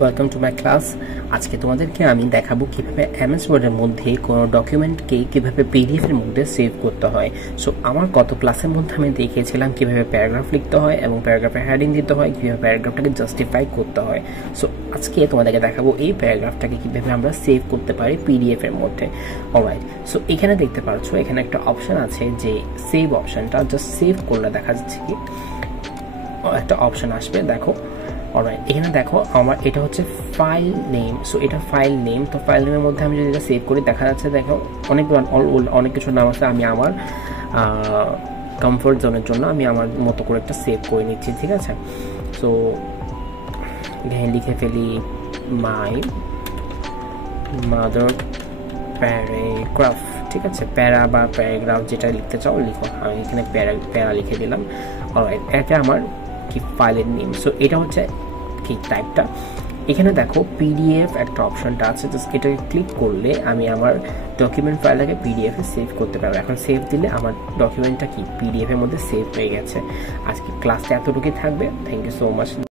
Welcome to my class. আজকে তোমাদেরকে আমি দেখাবো কিভাবে এমএস ওয়ার্ডের মধ্যে কোনো ডকুমেন্টকে কিভাবে পিডিএফ এর মধ্যে সেভ করতে হয়। সো আমার গত ক্লাসের মধ্যে আমি দেখিয়েছিলাম কিভাবে প্যারাগ্রাফ লিখতে হয় এবং প্যারাগ্রাফে হেডিং দিতে হয়, কিভাবে প্যারাগ্রাফটাকে জাস্টিফাই করতে হয়। সো আজকে তোমাদেরকে দেখাবো এই প্যারাগ্রাফটাকে কিভাবে আমরা সেভ করতে পারি পিডিএফ এর মধ্যে। অলরাইট, সো এখানে দেখতে পাচ্ছ এখানে একটা অপশন আছে যে সেভ অপশনটা, জাস্ট সেভ করলে দেখা যাচ্ছে কি একটা অপশন আসবে। দেখো অলরাইট, এখানে দেখো আমার এটা হচ্ছে ফাইল নেম। সো এটা ফাইল নেম। তো ফাইল নেমের মধ্যে আমি যদি এটা সেভ করি দেখা যাচ্ছে দেখো অনেক কিছু নাম আছে। আমি আমার কমফোর্ট জোনের জন্য আমি আমার মতো করে একটা সেভ করে নিচ্ছি, ঠিক আছে। সো এখানে লিখে ফেলি মাই মাদার প্যারাগ্রাফ, ঠিক আছে। প্যারা বা প্যারাগ্রাফ যেটা লিখতে চাও লিখো, আমি এখানে প্যারা লিখে দিলাম। অলরাইট, এটা আমার কি ফাইলের নেম। সো এটা হচ্ছে কি টাইপটা। এখানে দেখো পিডিএফ একটা অপশনটা আছে, জাস্ট এটাকে ক্লিক করলে আমি আমার ডকুমেন্ট ফাইলটাকে পিডিএফ এ সেভ করতে পারবো। এখন সেভ দিলে আমার ডকুমেন্টটা কি পিডিএফ এর মধ্যে সেভ হয়ে গেছে। আজকে ক্লাসটা এতটুকুই থাকবে। Thank you so much.